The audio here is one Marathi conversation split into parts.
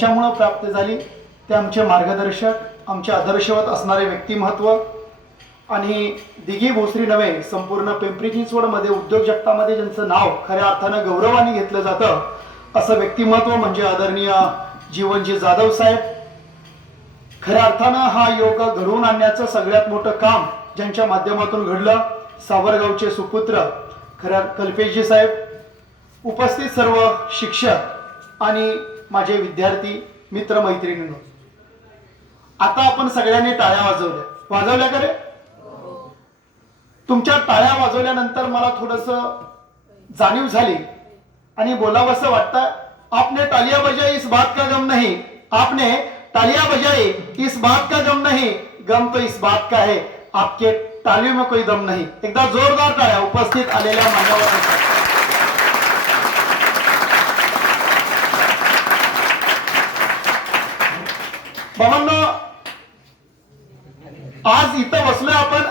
ज्यांच्यामुळं प्राप्त झाली ते आमचे मार्गदर्शक, आमचे आदर्शवत असणारे व्यक्तिमत्व आणि दिघी भोसरी नव्हे संपूर्ण पिंपरी चिंचवडमध्ये उद्योग जगतामध्ये ज्यांचं नाव खऱ्या अर्थानं गौरवाने घेतलं जातं असं व्यक्तिमत्व म्हणजे आदरणीय जीवनजी जाधव साहेब. खऱ्या अर्थानं हा योग घडवून आणण्याचं सगळ्यात मोठं काम ज्यांच्या माध्यमातून घडलं, सावरगावचे सुपुत्र खऱ्या कल्पेशजी साहेब, उपस्थित सर्व शिक्षक आणि माझे विद्यार्थी मित्र मैत्रिणींनो. आता आपण सगळ्यांनी टाळ्या वाजवल्या का रे? तुमच्या टाळ्या वाजवल्यानंतर मला थोडंसं जाणीव झाली आणि बोलावंसं वाटतं. आपने तालियां बजाई इस बात का गम नहीं, आपने तालियां बजाई इस बात का गम नहीं, गम तो इस बात का है आपके तालियों में कोई दम नहीं. एकदा जोरदार टाळ्या उपस्थित आलेल्या मान्यवरांसाठी. बाबांनो, आज इथं बसलोय आपण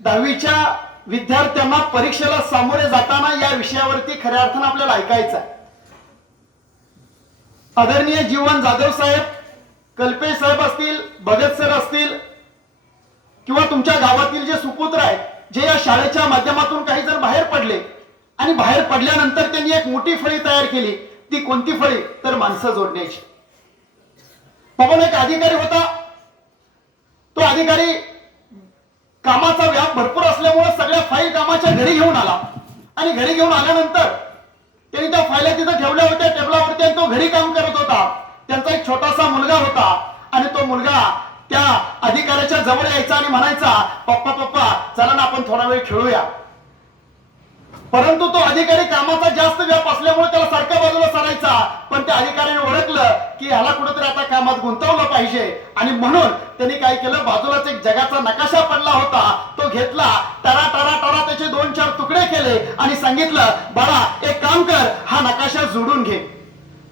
10वीच्या विद्यार्थ्यांना परीक्षेला सामोरे जाताना या विषयावरती खऱ्या अर्थानं आपल्याला ऐकायचं आहे. आदरणीय जीवन जाधव साहेब, कल्पेश साहेब असतील, भगत सर असतील किंवा तुमच्या गावातील जे सुपुत्र आहेत, जे या शाळेच्या माध्यमातून काही जण बाहेर पडले आणि बाहेर पडल्यानंतर त्यांनी एक मोठी फळी तयार केली. ती कोणती फळी? तर माणसं जोडण्याची. बाबा एक अधिकारी होता. तो अधिकारी कामाचा व्याप भरपूर असल्यामुळे सगळ्या फाईल कामाच्या घरी घेऊन आला आणि घरी घेऊन आल्यानंतर त्यांनी त्या फाईला तिथं ठेवल्या होत्या टेबलावरती आणि तो घरी काम करत होता. त्यांचा एक छोटासा मुलगा होता आणि तो मुलगा त्या अधिकाऱ्याच्या जवळ यायचा आणि म्हणायचा, पप्पा पप्पा चला ना आपण थोडा वेळ खेळूया. परंतु तो अधिकारी कामाचा जास्त व्याप असल्यामुळे त्याला सारखा बाजूला सरायचा. पण त्या अधिकाऱ्याने ओळखलं की ह्याला कुठेतरी आता कामात गुंतवलं पाहिजे आणि म्हणून त्यांनी काय केलं, बाजूलाच एक जगाचा नकाशा पडला होता, तो घेतला, टरा टरा टरा त्याचे 2-4 तुकडे केले आणि सांगितलं, बाळा एक काम कर, हा नकाशा जोडून घे.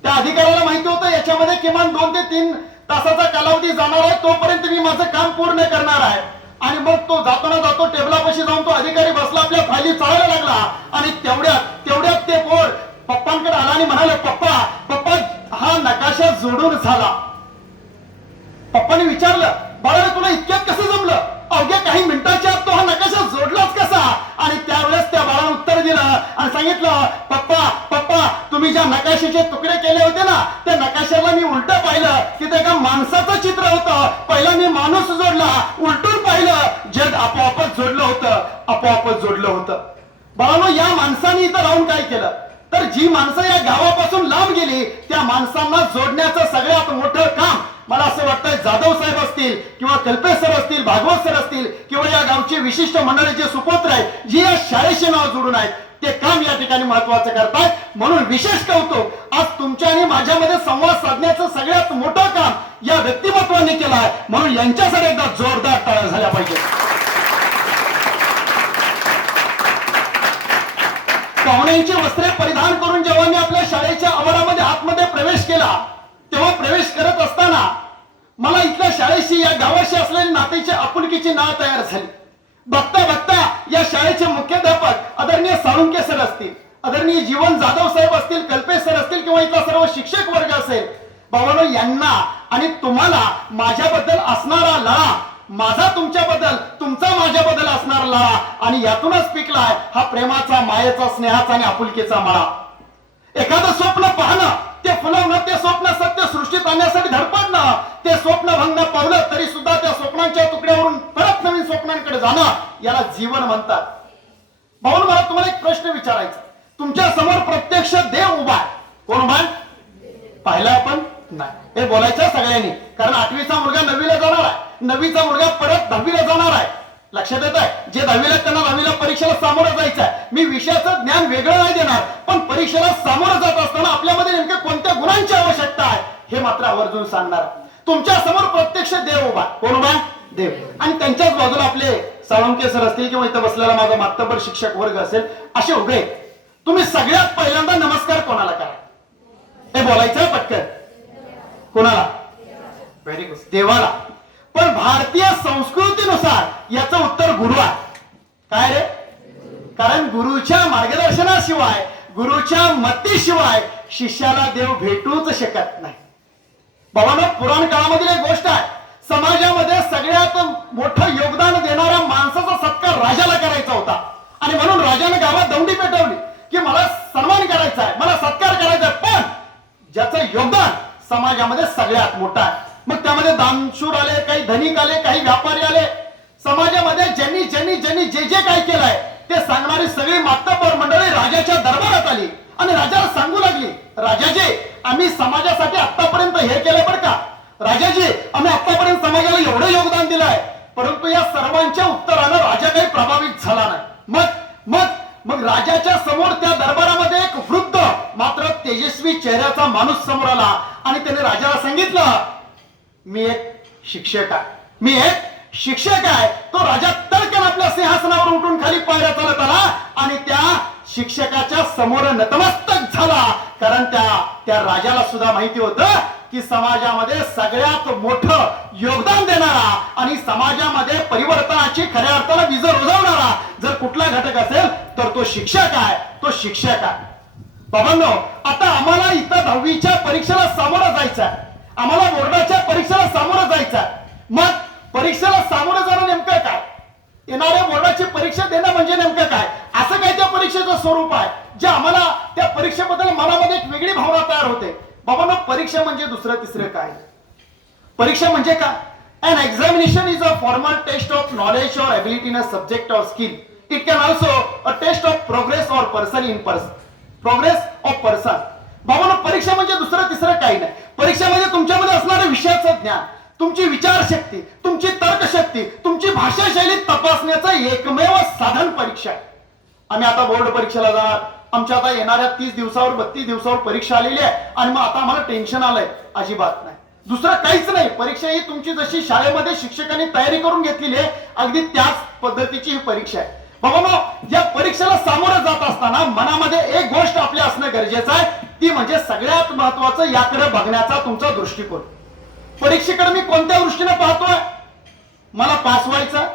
त्या अधिकाऱ्याला माहिती होतं याच्यामध्ये किमान 2 ते 3 तासाचा कालावधी जाणार आहे, तोपर्यंत मी माझं काम पूर्ण करणार आहे. आणि मग तो जातो टेबलापाशी जाऊन तो अधिकारी बसला, आपल्या फायली चाळायला लागला आणि तेवढ्यात ते पोर पप्पांकडे आला आणि म्हणाले, पप्पा पप्पा हा नकाशा जोडून झाला. पप्पाने विचारलं, बाळा तुला इतक्यात कसं जमलं? अवघ्या काही मिनिटाच्या आत तो हा नकाशा जोडलाच कसा? आणि त्यावेळेस त्या बाळाने उत्तर दिलं आणि सांगितलं, पप्पा पप्पा तुम्ही ज्या नकाशाचे तुकडे केले होते ना, त्या नकाशाला मी उलट पाहिलं की ते एका माणसाचं चित्र होतं. पहिला मी माणूस जोडला, उलटून पाहिलं, जग आपोआपच जोडलं होतं. बाळांनो, या माणसाने इथं राहून काय केलं, तर जी माणसं या गावापासून लांब गेली त्या माणसांना जोडण्याचं सगळ्यात मोठं काम मला असं वाटतं जाधव साहेब असतील किंवा कल्पेश सर असतील, भागवत सर असतील किंवा या गावचे विशिष्ट मंडळीचे सुपुत्र आहेत, जे या शाळेचे नाव जोडून आहेत, ते काम या ठिकाणी महत्वाचं करतायत. म्हणून विशेष कौतुक आज तुमच्या आणि माझ्यामध्ये संवाद साधण्याचं सगळ्यात मोठं काम या व्यक्तिमत्वाने केलं आहे. म्हणून यांच्यासाठी एकदा जोरदार टाळ्या झाल्या पाहिजे. पाहुण्यांची वस्त्रे परिधान करून जेव्हा मी आपल्या शाळेच्या आवारामध्ये आतमध्ये प्रवेश केला, तेव्हा प्रवेश करत असताना मला इथल्या शाळेशी, या गावाशी असलेली नातेची आपुलकीची नाळ तयार झाली. बघता बघता या शाळेचे मुख्याध्यापक आदरणीय साळुंके सर असतील, आदरणीय जीवन जाधव साहेब असतील, कल्पेश सर असतील किंवा इथला सर्व शिक्षक वर्ग असेल, बाबांनो यांना आणि तुम्हाला माझ्याबद्दल असणारा लळा, माझा तुमच्याबद्दल, तुमचा माझ्याबद्दल असणारा लळा आणि यातूनच पिकलाय हा प्रेमाचा, मायेचा, स्नेहाचा आणि आपुलकीचा मळा. एखादं स्वप्न पाहणं, ते फुलवणं, ते स्वप्न सत्य सृष्टीत आणण्यासाठी धडपडणं, ते स्वप्न भंग पावलं तरी सुद्धा त्या स्वप्नांच्या तुकड्यावरून परत नवीन स्वप्नांकडे जाणं, याला जीवन म्हणतात. भाऊ, मला तुम्हाला एक प्रश्न विचारायचा. तुमच्या समोर प्रत्यक्ष देव उभा आहे. कोण उभा? पाहिला आपण नाही, हे बोलायचं सगळ्यांनी, कारण 8वीचा मुलगा 9वीला जाणार आहे, 9वीचा मुलगा परत 10वीला जाणार आहे. लक्षात येत आहे, जे 10वीला त्यांना 10वीला परीक्षेला सामोरं जायचं आहे. मी विषयाचं ज्ञान वेगळं नाही देणार, पण परीक्षेला सामोरं जात असताना आपल्यामध्ये नेमक्या कोणत्या गुणांची आवश्यकता आहे हे मात्र आवर्जून सांगणार. तुमच्या समोर प्रत्यक्ष देव उभा. कोण उभा? देव. आणि त्यांच्याच बाजूला आपले साळुंके सर असतील किंवा इथं बसलेला माझा मातबर शिक्षक वर्ग असेल, असे उभे. तुम्ही सगळ्यात पहिल्यांदा नमस्कार कोणाला करा? हे बोलायचं पटकन. कोणाला? व्हेरी गुड, देवाला. पण भारतीय संस्कृतीनुसार याचं उत्तर गुरु आहे. काय रे? कारण गुरुच्या मार्गदर्शनाशिवाय, गुरुच्या मतीशिवाय शिष्याला देव भेटूच शकत नाही. बाबांनो, पुराण काळामधील एक गोष्ट आहे, समाजामध्ये सगळ्यात मोठं योगदान देणाऱ्या माणसाचा सत्कार राजाला करायचा होता आणि म्हणून राजाने गावात दौंडी पेटवली की मला सन्मान करायचा आहे, मला सत्कार करायचा आहे, पण ज्याचं योगदान समाजामध्ये सगळ्यात मोठं आहे. मग त्यामध्ये दानशूर आले, काही धनिक आले, काही व्यापारी आले. समाजामध्ये ज्यांनी ज्यांनी ज्यांनी जे जे काय केलंय ते सांगणारी सगळी मातब्बर मंडळी राजाच्या दरबारात आली आणि राजाला सांगू लागली, राजाजी आम्ही समाजासाठी आतापर्यंत हे केलं बरं का, राजाजी आम्ही आतापर्यंत समाजाला एवढं योगदान दिलंय, परंतु या सर्वांच्या उत्तरानं राजा काही प्रभावित झाला नाही. मग मग मग राजाच्या समोर त्या दरबारामध्ये एक वृद्ध मात्र तेजस्वी चेहऱ्याचा माणूस समोर आला आणि त्याने राजाला सांगितलं, मी एक शिक्षक आहे, मी एक शिक्षक आहे. तो राजा तडकन आपल्या सिंहासनावर उठून खाली पायऱ्या चालत आला आणि त्या शिक्षकाच्या समोर नतमस्तक झाला, कारण त्या राजाला सुद्धा माहिती होतं की समाजामध्ये सगळ्यात मोठं योगदान देणारा आणि समाजामध्ये परिवर्तनाची खऱ्या अर्थानं वीज रोजवणारा जर कुठला घटक असेल तर तो शिक्षक आहे, तो शिक्षक आहे. बाबांनो, आता आम्हाला इथं 10वीच्या परीक्षेला सामोरं जायचं आहे, आम्हाला बोर्डाच्या परीक्षेला सामोरं जायचं आहे. मग परीक्षेला सामोरं जाणं नेमकं काय, येणाऱ्या बोर्डाची परीक्षा देणं म्हणजे नेमकं काय, असं काय त्या परीक्षेचं स्वरूप आहे जे आम्हाला त्या परीक्षेबद्दल मनामध्ये एक वेगळी भावना तयार होते. बाबांनो, परीक्षा म्हणजे दुसरं तिसरं काय, परीक्षा म्हणजे काय, an examination is a formal test of knowledge or ability in a subject or skill. It can also a test of progress or person in person, progress of person. बाबांनो, परीक्षा म्हणजे दुसरं तिसरं काही नाही, परीक्षा म्हणजे तुमच्यामध्ये असणारं विषयाचं ज्ञान, तुमची विचारशक्ती, तुमची तर्कशक्ती, तुमची भाषा शैली तपासण्याचं एकमेव साधन परीक्षा आहे. आम्ही आता बोर्ड परीक्षेला जाणार, आमच्या आता येणाऱ्या 30 दिवसावर 32 दिवसावर परीक्षा आलेली आहे आणि मग आता आम्हाला टेन्शन आलंय, अजिबात नाही, दुसरं काहीच नाही. परीक्षा ही तुमची जशी शाळेमध्ये शिक्षकांनी तयारी करून घेतलेली आहे अगदी त्याच पद्धतीची ही परीक्षा आहे. बाबांनो, या परीक्षेला सामोरं जात असताना मनामध्ये एक गोष्ट आपली असणं गरजेचं आहे, ती म्हणजे सगळ्यात महत्वाचं याकडे बघण्याचा तुमचा दृष्टिकोन. परीक्षेकडे मी कोणत्या दृष्टीने पाहतोय, मला पास व्हायचं,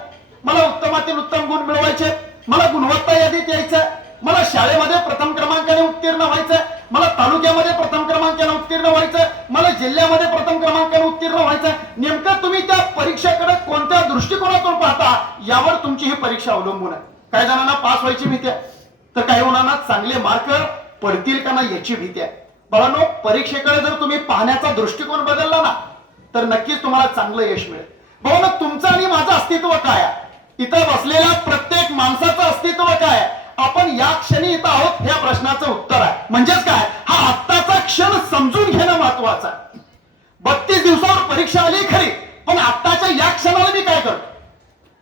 मला उत्तमातील उत्तम गुण मिळवायचे, मला गुणवत्ता यादीत यायचं, मला शाळेमध्ये प्रथम क्रमांकाने उत्तीर्ण व्हायचंय, मला तालुक्यामध्ये प्रथम क्रमांकाने उत्तीर्ण व्हायचंय, मला जिल्ह्यामध्ये प्रथम क्रमांकाने उत्तीर्ण व्हायचंय. नेमकं तुम्ही त्या परीक्षेकडे कोणत्या दृष्टिकोनातून पाहता यावर तुमची ही परीक्षा अवलंबून आहे. काही जणांना पास व्हायची भीती आहे, तर काही जणांना चांगले मार्क पडतील का नाही याची भीती आहे. बाळांनो, परीक्षेकडे जर तुम्ही पाहण्याचा दृष्टिकोन बदलला ना तर नक्कीच तुम्हाला चांगलं यश मिळेल. भाऊ, तुमचं आणि माझं अस्तित्व काय आहे, इथं बसलेल्या प्रत्येक माणसाचं अस्तित्व काय आहे, आपण या क्षणी इथं आहोत ह्या प्रश्नाचं उत्तर आहे. म्हणजेच काय, हा आत्ताचा क्षण समजून घेणं महत्वाचं आहे. 32 दिवसावर परीक्षा आली खरी, पण आत्ताच्या या क्षणाला मी काय करतो,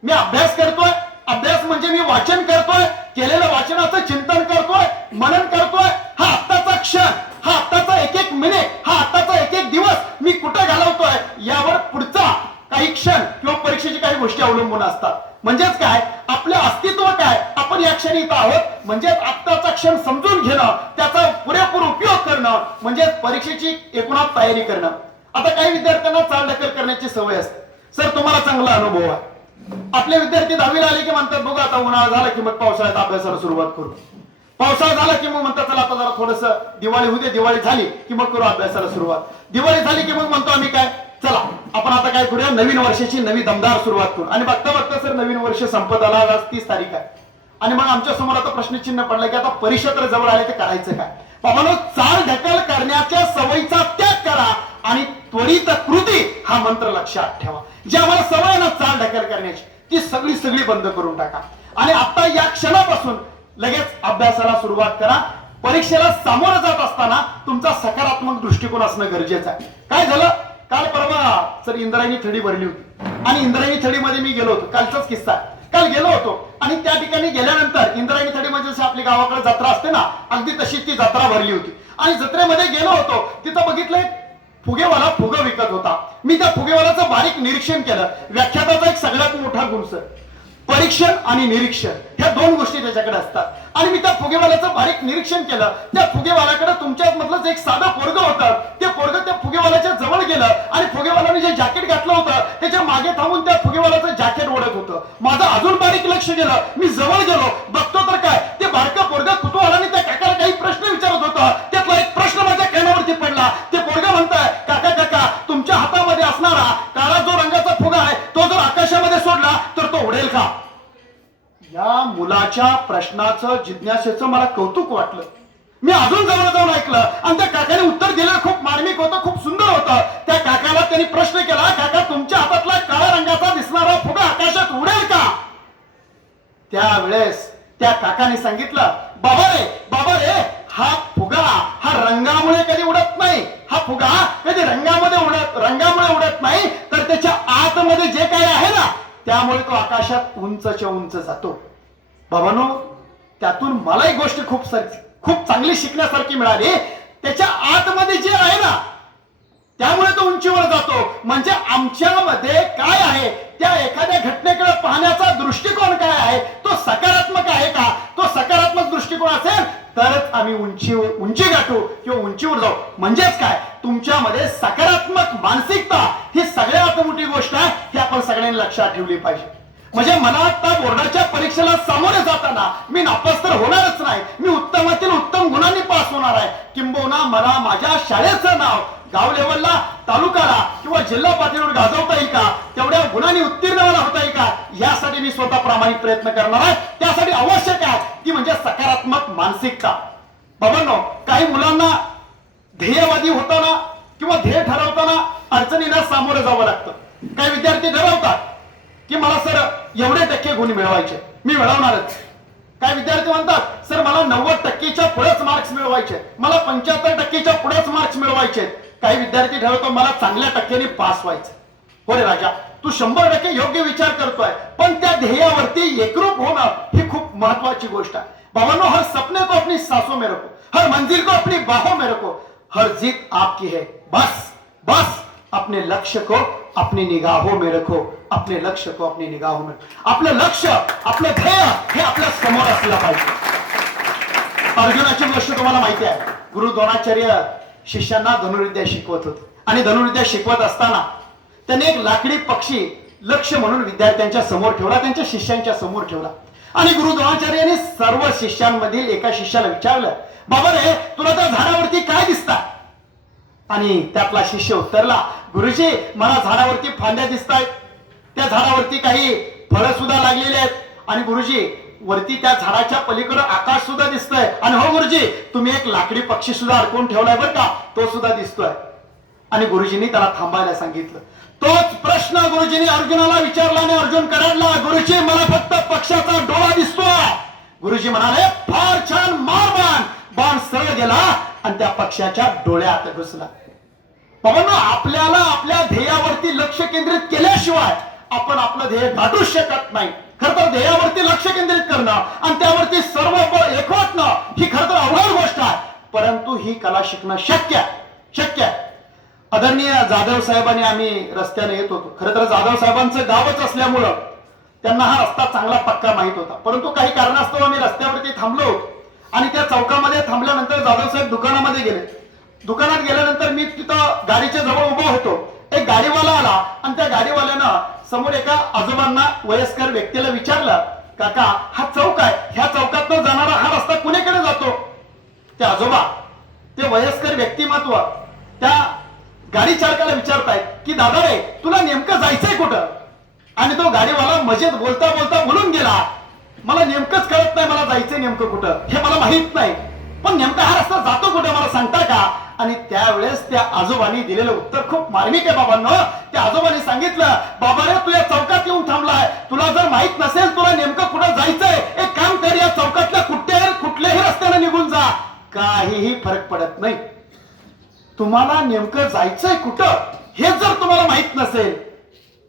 मी अभ्यास करतोय, अभ्यास म्हणजे मी वाचन करतोय, केलेलं वाचनाचं चिंतन करतोय, मनन करतोय. हा आत्ताचा क्षण, हा आत्ताचा एक एक मिनिट, हा आत्ताचा एक एक दिवस मी कुठे घालवतोय यावर पुढचा काही क्षण किंवा परीक्षेची काही गोष्टी अवलंबून असतात. म्हणजेच काय, आपलं अस्तित्व काय, आपण या क्षणी इथं आहोत, म्हणजेच आत्ताचा क्षण समजून घेणं, त्याचा पुरेपूर उपयोग करणं, म्हणजे परीक्षेची एकूणात तयारी करणं. आता काही विद्यार्थ्यांना चालढकल करण्याची सवय असते. सर, तुम्हाला चांगला अनुभव आहे, आपले विद्यार्थी 10वीला आले की म्हणतात बघा आता उन्हाळा झाला की मग पावसाळ्यात अभ्यासाला सुरुवात करू, पावसाळा झाला की मग म्हणतात चला आता जरा थोडस दिवाळी होऊ दे, दिवाळी झाली की मग करू अभ्यासाला सुरुवात, दिवाळी झाली की मग म्हणतो आम्ही काय, चला आपण आता काय करूया, नवीन वर्षाची नवी दमदार सुरुवात करू. आणि बघता बघता सर नवीन वर्ष संपत आला, आज 30 तारीख आहे आणि मग आमच्या समोर आता प्रश्नचिन्ह पडलं की आता परीक्षा तर जवळ आले तर करायचं काय. बाबांनो, चाल ढकल करण्याच्या सवयीचा त्याग करा आणि त्वरित कृती हा मंत्र लक्षात ठेवा. जे आम्हाला सवय ना चाल ढकल करण्याची ती सगळी बंद करून टाका आणि आता या क्षणापासून लगेच अभ्यासाला सुरुवात करा. परीक्षेला सामोरं जात असताना तुमचा सकारात्मक दृष्टिकोन असणं गरजेचं आहे. काय झालं, काल परवा सर इंद्रायणी थडी भरली होती आणि इंद्रायणी थडीमध्ये मी गेलो होतो, कालचाच किस्सा आहे. काल गेलो होतो आणि त्या ठिकाणी गेल्यानंतर इंद्रायणी थडी म्हणजे जशी आपली गावाकडे जत्रा असते ना, अगदी तशीच ती जत्रा भरली होती आणि जत्रेमध्ये गेलो होतो, तिथं बघितलं फुगेवाला फुगं विकत होता. मी त्या फुगेवाल्याचं बारीक निरीक्षण केलं. व्याख्याताचा एक सगळ्यात मोठा गुण सर, परीक्षण आणि निरीक्षण ह्या दोन गोष्टी त्याच्याकडे असतात. आणि मी त्या फुगेवाल्याचं बारीक निरीक्षण केलं. त्या फुगेवाल्याकडे तुमच्यात मधलंच एक साधं पोरगं होतं. ते पोरगं त्या फुगेवाल्याच्या जवळ गेलं आणि फुगेवाल्याने जे जॅकेट घातलं होतं त्याच्या मागे थांबून त्या फुगेवाल्याचं जॅकेट ओढत होतं. माझं अजून बारीक लक्ष गेलं. मी जवळ गेलो, बघतो तर काय, ते बारकं पोरगं कुतूहलाने त्या काकाला काही प्रश्न विचारत होतं. त्यातला एक प्रश्न माझ्या कानावरती पडला. ते पोरगं म्हणताय, काका काका का? या मुलाच्या प्रश्नाचं जिज्ञासेचं मला कौतुक वाटलं. मी अजून जवळ जाऊन ऐकलं आणि त्या काकाने उत्तर दिलं. खूप मार्मिक होतं, खूप सुंदर होतं. त्या काकाला त्यांनी प्रश्न केला, काका तुमच्या हातातला काळ्या रंगाचा दिसणारा फुगा आकाशात उडेल का? त्यावेळेस त्या काकाने सांगितलं, बाबा रे हा फुगा हा रंगामुळे कधी उडत नाही. हा फुगा कधी रंगामुळे उडत नाही, तर त्याच्या आतमध्ये जे काही आहे ना त्यामुळे तो आकाशात उंचच्या उंच जातो. बाबांनो, त्यातून मला एक गोष्ट खूप चांगली शिकण्यासारखी मिळाली. त्याच्या आतमध्ये जे आहे ना त्यामुळे तो उंचीवर जातो. म्हणजे आमच्यामध्ये काय आहे, त्या एखाद्या घटनेकडे पाहण्याचा दृष्टिकोन काय आहे, तो सकारात्मक आहे का? तो सकारात्मक दृष्टिकोन असेल तरच आम्ही उंची गाठू किंवा उंचीवर जाऊ. म्हणजेच काय, तुमच्यामध्ये सकारात्मक मानसिकता ही सगळ्यात मोठी गोष्ट आहे. ही आपण सगळ्यांनी लक्षात ठेवली पाहिजे. म्हणजे मला आता बोर्डाच्या परीक्षेला सामोरे जाताना मी नापास तर होणारच नाही, मी उत्तमातील उत्तम गुणांनी पास होणार आहे. किंबहुना मला माझ्या शाळेचं नाव गाव लेवलला, तालुक्याला किंवा जिल्हा पातळीवर गाजवता येईल का, तेवढ्या गुणांनी उत्तीर्ण होता येईल का, यासाठी मी स्वतः प्रामाणिक प्रयत्न करणार आहे. त्यासाठी आवश्यक आहे ती म्हणजे सकारात्मक मानसिकता. बाबांनो, काही मुलांना ध्येयवादी होताना किंवा ध्येय ठरवताना अडचणींना सामोरं जावं लागतं. काही विद्यार्थी ठरवतात की मला सर एवढे टक्के गुण मिळवायचे, मी मिळवणारच. काही विद्यार्थी म्हणतात सर मला 90% पुढेच मार्क्स मिळवायचे, मला 75% पुढेच मार्क्स मिळवायचे. काही विद्यार्थी ठरवतो मला चांगल्या टक्क्यांनी पास व्हायचं. हो रे राजा, तू 100% योग्य विचार करतोय, पण त्या ध्येयावरती एकरूप होणं ही खूप महत्वाची गोष्ट आहे. बाबांनो, हर सपने को अपनी सांसों में रखो, हर मंजिल को अपनी बाहों में रखो, हर जीत आपकी है. बस अपने लक्ष्य को अपनी निगाहों में रखो, अपने लक्ष्य को अपनी निगाहों में. आपलं लक्ष्य, आपलं ध्येय हे आपल्या समोर असलं पाहिजे. अर्जुनाची गोष्ट तुम्हाला माहिती आहे. गुरु द्रोणाचार्य शिष्यांना धनुर्विद्या शिकवत होते आणि धनुर्विद्या शिकवत असताना त्यांनी एक लाकडी पक्षी लक्ष्य म्हणून विद्यार्थ्यांच्या समोर ठेवला, त्यांच्या शिष्यांच्या समोर ठेवला. आणि गुरु द्रोणाचार्यांनी सर्व शिष्यांमधील एका शिष्याला विचारलं, बाबा रे तुला त्या झाडावरती काय दिसतं? आणि त्यातला शिष्य उत्तरला, गुरुजी मला झाडावरती फांद्या दिसतायत, त्या झाडावरती काही फळं सुद्धा लागलेली आहेत, आणि गुरुजी वरती त्या झाडाच्या पलीकडे आकाश सुद्धा दिसतंय, आणि हो गुरुजी तुम्ही एक लाकडी पक्षी सुद्धा अडकून ठेवलाय बरं का, तो सुद्धा दिसतोय. आणि गुरुजींनी त्याला थांबायला सांगितलं. तोच प्रश्न गुरुजींनी अर्जुनाला विचारला आणि अर्जुन कराडला, गुरुजी मला फक्त पक्षाचा डोळा दिसतोय. गुरुजी म्हणाले फार छान, मार बाण सरळ गेला आणि त्या पक्षाच्या डोळ्यात घुसला. बाबांनो, आपल्याला आपल्या ध्येयावरती लक्ष केंद्रित केल्याशिवाय आपण आपलं ध्येय गाठू शकत नाही. खर तर ध्येयावरती लक्ष केंद्रित करणं आणि त्यावरती सर्व बळ एकवटणं ही खर तर अवघड गोष्ट आहे, परंतु ही कला शिकणं शक्य आहे. आदरणीय जाधव साहेबांनी आम्ही रस्त्याने येत होतो. खरं तर जाधव साहेबांचं गावच असल्यामुळं त्यांना हा रस्ता चांगला पक्का माहित होता, परंतु काही कारणास्तव आम्ही रस्त्यावरती थांबलो आणि त्या चौकामध्ये थांबल्यानंतर जाधव साहेब दुकानामध्ये गेले. दुकानात गेल्यानंतर मी तिथं गाडीच्या जवळ उभा होतो. एक गाडीवाला आला आणि त्या गाडीवाल्यानं समोर एका आजोबांना, वयस्कर व्यक्तीला विचारलं, काका हा चौक आहे, ह्या चौकातनं जाणारा हा रस्ता कुणीकडे जातो? ते आजोबा, ते वयस्कर व्यक्तिमत्व त्या गाडी चालकाला विचारतायत की दादा रे तुला नेमकं जायचंय कुठं? आणि तो गाडीवाला मजेत बोलता बोलता बोलून गेला, मला नेमकंच कळत नाही, मला जायचंय नेमकं कुठं हे मला माहित नाही, पण नेमका हा रस्ता जातो कुठे मला सांगता का? आणि त्यावेळेस त्या आजोबांनी दिलेलं उत्तर खूप मार्मिक आहे बाबांनो. त्या आजोबांनी सांगितलं, बाबा रे तू या चौकात येऊन थांबलाय, तुला जर माहित नसेल तुला नेमकं कुठं जायचंय, एक काम कर, या चौकातल्या कुठल्याही रस्त्याने निघून जा, काहीही फरक पडत नाही. तुम्हाला नेमकं जायचंय कुठं हे जर तुम्हाला माहित नसेल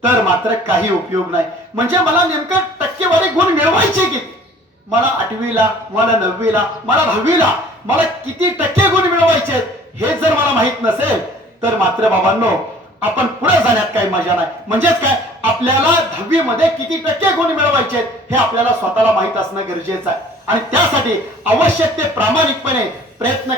तर मात्र काही उपयोग नाही. म्हणजे मला नेमकं टक्केवारी गुण मिळवायचे की, मला 8वीला, मला 9वीला, मला 10वीला मला किती टक्के गुण मिळवायचे हे जर मला माहित नसेल तर मात्र बाबांनो आपण पुढे जाण्यात काही मजा नाही. म्हणजेच काय, आपल्याला 10वी मध्ये किती टक्के गुण मिळवायचे हे आपल्याला स्वतःला माहित असणं गरजेचं आहे. आणि त्यासाठी आवश्यक ते प्रामाणिकपणे प्रयत्न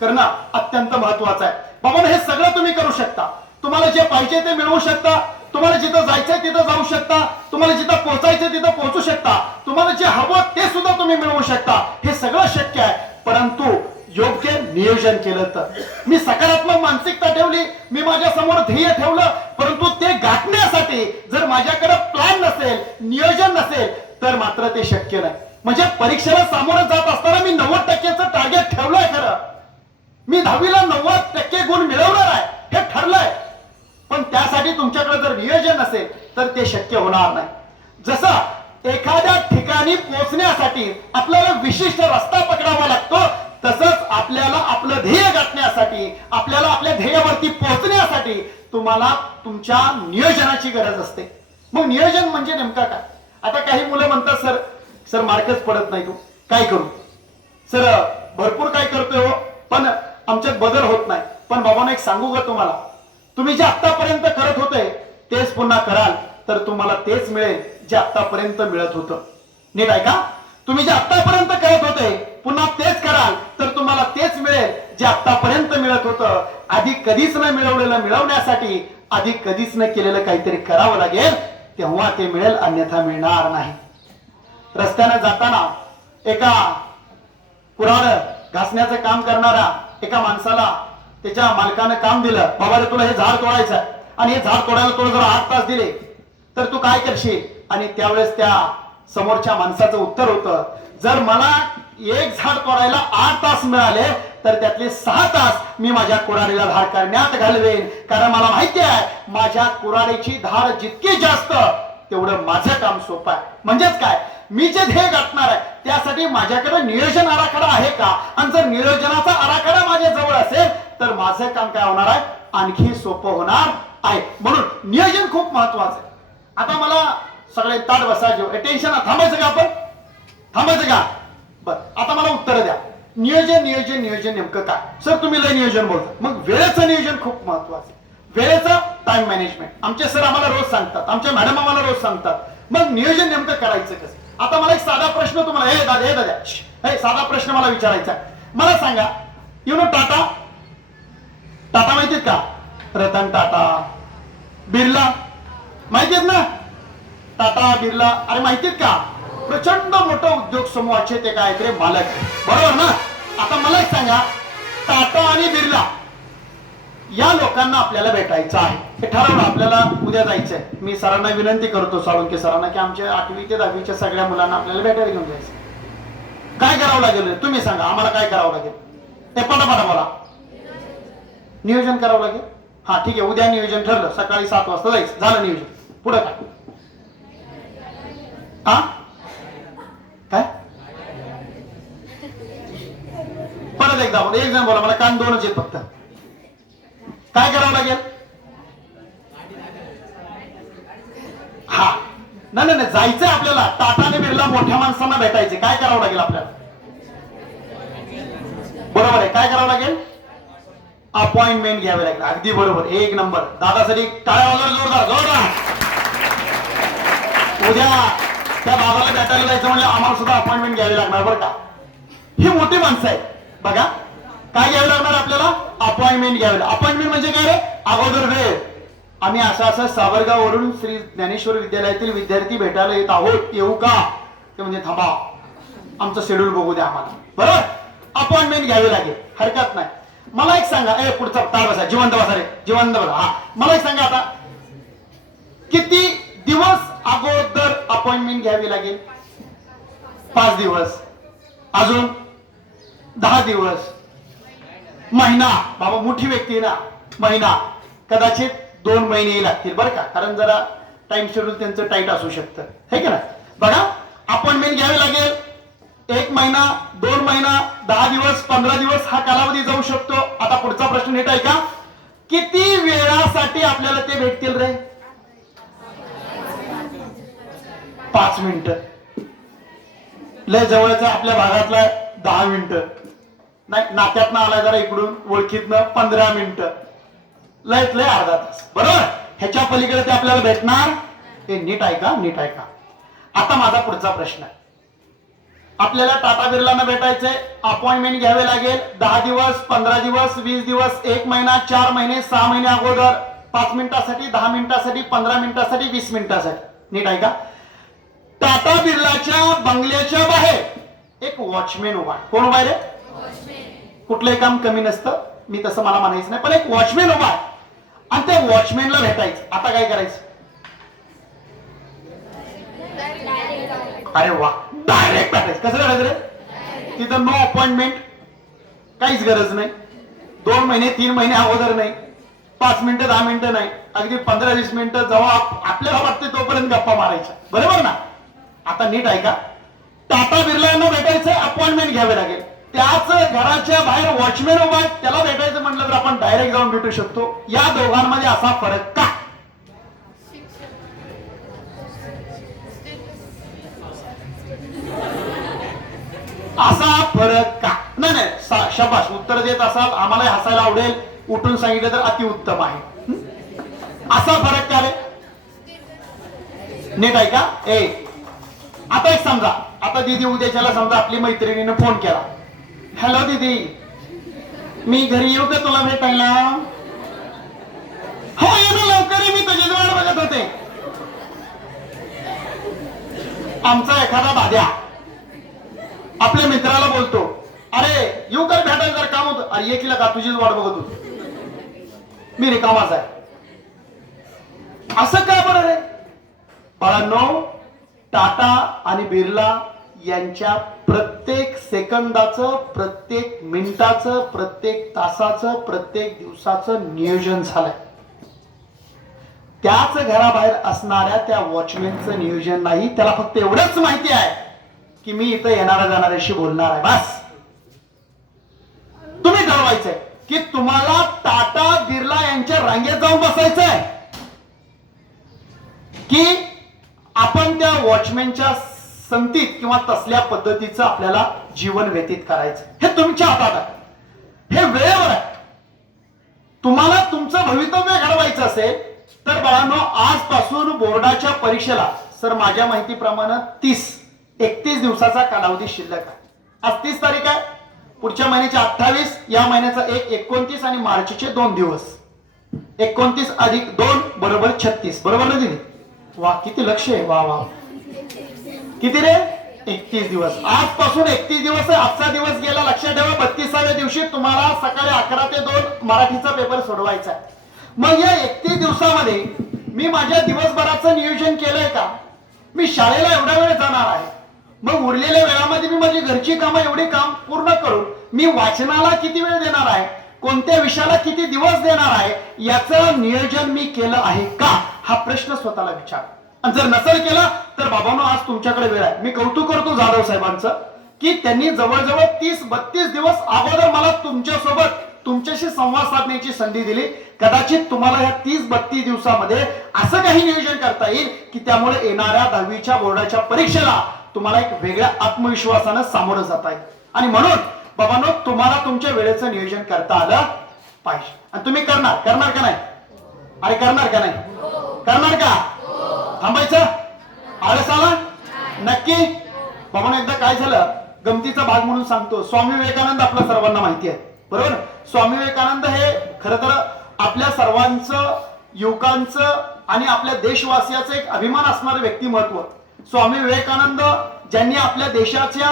करणं अत्यंत महत्वाचं आहे. बाबांनो, हे सगळं तुम्ही करू शकता. तुम्हाला जे पाहिजे ते मिळवू शकता, तुम्हाला जिथं जायचंय तिथं जाऊ शकता, तुम्हाला जिथं पोहोचायचं तिथं पोहोचू शकता, तुम्हाला जे हवं ते सुद्धा तुम्ही मिळवू शकता. हे सगळं शक्य आहे, परंतु योग्य नियोजन केलं तर. मी सकारात्मक मानसिकता ठेवली, मी माझ्या समोर ध्येय ठेवलं, परंतु ते गाठण्यासाठी त्यासाठी जर माझ्याकडे प्लॅन नसेल, नियोजन नसेल, तर मात्र ते शक्य नाही. म्हणजे परीक्षेला सामोरं जात असताना मी 90%चं टार्गेट ठेवलंय खरं, मी 10वीला 90% गुण मिळवणार आहे हे ठरलंय, पण त्यासाठी तुमच्याकडे जर नियोजन नसेल तर ते शक्य होणार नाही. जसं एखाद्या ठिकाणी पोहोचण्यासाठी आपल्याला विशिष्ट रस्ता पकडावा लागतो, तसंच आपल्याला आपलं ध्येय गाठण्यासाठी, आपल्याला आपल्या ध्येयावरती पोहोचण्यासाठी तुम्हाला तुमच्या नियोजनाची गरज असते. मग नियोजन म्हणजे नेमका काय? आता काही मुलं म्हणतात, सर सर मार्कच पडत नाही, तू काय करू? सर भरपूर काय करतोय हो, पण आमच्यात बदल होत नाही. पण बाबांना एक सांगू का तुम्हाला, तुम्ही जे आतापर्यंत करत होते तेच पुन्हा कराल तर तुम्हाला तेच मिळेल जे आतापर्यंत मिळत होतं. नीट आहे का? तुम्ही जे आतापर्यंत करत होते पुन्हा तेच कराल तर तुम्हाला तेच मिळेल जे आतापर्यंत मिळत होतं. आधी कधीच न मिळवलेलं मिळवण्यासाठी आधी कधीच न केलेलं काहीतरी करावं लागेल, तेव्हा ते मिळेल, अन्यथा मिळणार नाही. रस्त्याने जाताना एका कुऱ्हाड घासण्याचं काम करणारा एका माणसाला त्याच्या मालकानं काम दिलं, बाबा रे तुला हे झाड तोडायचं आहे आणि हे झाड तोडायला तुला जर 8 तास दिले तर तू काय करशील? आणि त्यावेळेस त्या समोरच्या माणसाचं उत्तर होतं, जर मला एक झाड तोडायला 8 तास मिळाले तर त्यातले 6 तास मी माझ्या कुऱ्हाडीला धार करण्यात घालवेन, कारण मला माहिती आहे माझ्या कुऱ्हाडीची धार जितकी जास्त तेवढं माझं काम सोपं आहे. म्हणजेच काय, मी जे ध्येय गाठणार आहे त्यासाठी माझ्याकडे नियोजन आराखडा आहे का? आणि जर नियोजनाचा आराखडा माझ्या जवळ असेल तर माझं काम काय होणार आहे? आणखी सोपं होणार आहे. म्हणून नियोजन खूप महत्वाचं आहे. आता मला सगळे ताट बसायचे, टेन्शन थांबायचं का? आपण थांबायचं का? बर, आता मला उत्तर द्या. नियोजन नियोजन नियोजन नेमकं काय? सर तुम्ही लय नियोजन बोलता. मग वेळेचं नियोजन खूप महत्वाचं. वेळेचं टाइम मॅनेजमेंट आमचे सर आम्हाला रोज सांगतात, आमच्या मॅडम आम्हाला रोज सांगतात. मग नियोजन नेमकं करायचं कसं? आता मला एक साधा प्रश्न तुम्हाला, हे दादा साधा प्रश्न मला विचारायचा आहे. मला सांगा, यु नो टाटा, टाटा माहितीत का? रतन टाटा, बिर्ला माहितीत ना? टाटा बिर्ला अरे माहितीत का? प्रचंड मोठं उद्योग समूहाचे ते काय ते मालक, बरोबर ना? आता मला एक सांगा, टाटा आणि बिर्ला या लोकांना आपल्याला भेटायचं आहे, हे ठरवलं आपल्याला उद्या जायचंय. मी सरांना विनंती करतो, साळुंके सरांना, की आमच्या 8वी ते 10वीच्या सगळ्या मुलांना आपल्याला भेटायला घेऊन जायचं. काय करावं लागेल तुम्ही सांगा आम्हाला, काय करावं लागेल ते पटापटा मला. नियोजन करावं लागेल. हा ठीक आहे, उद्या नियोजन ठरलं, सकाळी 7 वाजता जायचं, झालं नियोजन. पुढे काय? हा काय? परत एकदा बोला, एक जण बोला, मला कान दोनच आहेत फक्त. काय करावं लागेल? हा नाही नाही जायचंय आपल्याला, टाटा आणि बिर्ला मोठ्या माणसांना भेटायचे. काय करावं लागेल आपल्याला? बरोबर आहे, काय करावं लागेल? अपॉइंटमेंट घ्यावी लागेल. अगदी बरोबर, एक नंबर. दादासाठी टाळ्या वगैरे जोरदार जोरदार. उद्या त्या बाबाला भेटायला जायचं म्हणजे आम्हाला सुद्धा अपॉइंटमेंट घ्यावी लागणार बरं का. ही मोठी माणसं आहे बघा. काय घ्यावी लागणार आपल्याला? अपॉइंटमेंट घ्यावी. अपॉइंटमेंट म्हणजे काय रे? अगोदर वेळ. आम्ही असं सावरगाववरून श्री ज्ञानेश्वर विद्यालयातील विद्यार्थी भेटायला येत आहोत, येऊ का? ते म्हणजे थांबा, आमचं शेड्यूल बघू द्या आम्हाला. बरोबर, अपॉइंटमेंट घ्यावी लागेल, हरकत नाही. मला एक सांगा, पुढचा ताळ बसा, जिवंत बसा रे, जिवंत बसा. हा मला एक सांगा, आता किती दिवस अगोदर अपॉइंटमेंट घ्यावी लागेल? 5 दिवस, अजून 10 दिवस, महिना. बाबा मोठी व्यक्ती ना, महिना, कदाचित 2 महिने लागतील बरं का, कारण जरा टाइम शेड्यूल त्यांचं टाईट असू शकतं, है का ना? बघा, अपॉइंटमेंट घ्यावी लागेल. 1 महिना, 2 महिना, 10 दिवस, 15 दिवस हा कालावधी जाऊ शकतो. आता पुढचा प्रश्न नीट आहे का? किती वेळासाठी आपल्याला ते भेटतील रे? 5 मिनिटं. लय जवळचा आपल्या भागातला 10 मिनिटं, नाही नात्यातनं आला जरा इकडून ओळखीतनं 15 मिनिटं, लयत लय अर्धा तास. बरोबर, ह्याच्या पलीकडे ते आपल्याला भेटणार. हे नीट आहे का? नीट आहे का? आता माझा पुढचा प्रश्न आहे, आपल्याला टाटा बिर्लांना भेटायचंय, अपॉइंटमेंट घ्यावे लागेल. 10 दिवस, 15 दिवस, 20 दिवस, 1 महिना, 4 महिने, 6 महिने अगोदर, 5 मिनिटासाठी, 10 मिनिटासाठी, 15 मिनिटासाठी, 20 मिनिटासाठी. नीट आहे का? टाटा बिर्लाच्या बंगल्याच्या बाहेर एक वॉचमॅन उभा. कोण उभा रे? कुठलंही काम कमी नसतं, मी तसं मला म्हणायचं नाही, पण एक वॉचमॅन उभा आहे आणि त्या वॉचमॅनला भेटायचं. आता काय करायचं? अरे वा, डायरेक्ट भेटायचं. कसं करायचं रे? तिथं नो अपॉइंटमेंट, काहीच गरज नाही. 2 महिने 3 महिने अगोदर नाही, 5 मिनिटं 10 मिनिटं नाही, अगदी 15-20 मिनिटं जेव्हा आपल्याला वाटते तोपर्यंत गप्पा मारायच्या. बरोबर ना? आता नीट ऐका, टाटा बिर्लांना भेटायचं अपॉइंटमेंट घ्यावे लागेल. त्याच घराच्या बाहेर वॉचमॅन उभा आहे, त्याला भेटायचं म्हटलं तर आपण डायरेक्ट जाऊन भेटू शकतो. या दोघांमध्ये असा फरक का? असा फरक का? नाही, शाबास, उत्तर देत असाल, आम्हाला हसायला आवडेल. उठून सांगितलं तर अतिउत्तम आहे. असा फरक का रे? नीट ऐका. आता एक समजा, आता दीदी उद्याच्याला समजा आपली मैत्रिणीने फोन केला, हॅलो दीदी, मी घरी येऊ का तुला भेटायला? हो येतो लवकर, मी तुझी वाट बघत होते. आमचा एखादा दाद्या आपल्या मित्राला बोलतो, अरे येऊ कर भेटायला, जर काम होतं. अरे ये केलं का, तुझीच वाट बघत होतो, मी रिकामाच आहे. असं का बरं रे? बाळांनो, टाटा आणि बिर्ला यांच्या प्रत्येक सेकंदाचं, प्रत्येक मिनिटाचं, प्रत्येक तासाचं, प्रत्येक दिवसाचं नियोजन झालंय. त्याच घराबाहेर असणाऱ्या त्या वॉचमॅनचं नियोजन नाही. त्याला फक्त एवढंच माहिती आहे की मी इथं येणाऱ्या जाणाऱ्याशी बोलणार आहे, बस. तुम्ही ठरवायचंय की तुम्हाला टाटा बिर्ला यांच्या रांगेत जाऊन बसायचंय की आपण त्या वॉचमॅनच्या संगतीत किंवा तसल्या पद्धतीचं आपल्याला जीवन व्यतीत करायचं. हे तुमच्या हातात आहे, हे वेळेवर आहे. तुम्हाला तुमचं भवितव्य घडवायचं असेल तर बाळांनो, आजपासून बोर्डाच्या परीक्षेला, सर माझ्या माहितीप्रमाणे 31 दिवसाचा कालावधी शिल्लक आहे. आज 30 तारीख आहे, पुढच्या महिन्याचे 28, या महिन्याचा 29 आणि मार्चचे 2 दिवस. 29 अधिक 2 बरोबर 36. बरोबर ना दिदी? वा, किती लक्ष आहे. वा वा, किती रे? 31 दिवस. आजपासून 31 दिवस. आजचा दिवस गेला, लक्षात ठेवा. 32व्या दिवशी तुम्हाला सकाळी 11 ते 2 मराठीचा पेपर सोडवायचा आहे. मग या 31 दिवसामध्ये मी माझ्या दिवसभराचं नियोजन केलंय का? मी शाळेला एवढा वेळ जाणार आहे, मग उरलेल्या वेळामध्ये मी माझी घरची कामं एवढी काम पूर्ण करून मी वाचनाला किती वेळ देणार आहे, कोणत्या विषयाला किती दिवस देणार आहे, याचं नियोजन मी केलं आहे का? हा प्रश्न स्वतःला विचार. आणि जर नसेल केला तर बाबांनो, आज तुमच्याकडे वेळ आहे. मी कौतुक करतो जाधव साहेबांचं की त्यांनी जवळजवळ 30-32 दिवस अगोदर मला तुमच्यासोबत, तुमच्याशी संवाद साधण्याची संधी दिली. कदाचित तुम्हाला या 30-32 दिवसामध्ये असं काही नियोजन करता येईल की त्यामुळे येणाऱ्या 10वीच्या बोर्डाच्या परीक्षेला तुम्हाला एक वेगळ्या आत्मविश्वासानं सामोरं जाता येईल. आणि म्हणून बाबांनो, तुम्हाला तुमच्या वेळेचं नियोजन करता आलं पाहिजे. आणि तुम्ही करणार का नाही? अरे करणार का नाही? करणार का? थांबायचं? आळस आला? नक्की? बाबांनो, एकदा काय झालं, गमतीचा भाग म्हणून सांगतो. स्वामी विवेकानंद आपल्या सर्वांना माहिती आहे, बरोबर? स्वामी विवेकानंद हे खरं तर आपल्या सर्वांचं, युवकांचं आणि आपल्या देशवासियाचं एक अभिमान असणारं व्यक्तिमत्व. स्वामी विवेकानंद ज्यांनी आपल्या देशाच्या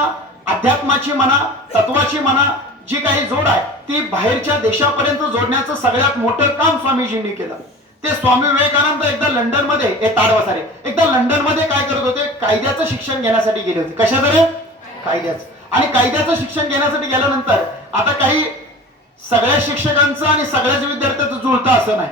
अध्यात्माची म्हणा, तत्वाची म्हणा, जी काही जोड आहे ती बाहेरच्या देशापर्यंत जोडण्याचं सगळ्यात मोठं काम स्वामीजींनी केलं. ते स्वामी विवेकानंद एकदा लंडनमध्ये, एकदा लंडनमध्ये काय करत होते? कायद्याचं शिक्षण घेण्यासाठी गेले होते. कशाचं रे? कायद्याचं. आणि कायद्याचं शिक्षण घेण्यासाठी गेल्यानंतर आता काही सगळ्या शिक्षकांचं आणि सगळ्याच विद्यार्थ्यांचं जुळतं असं नाही.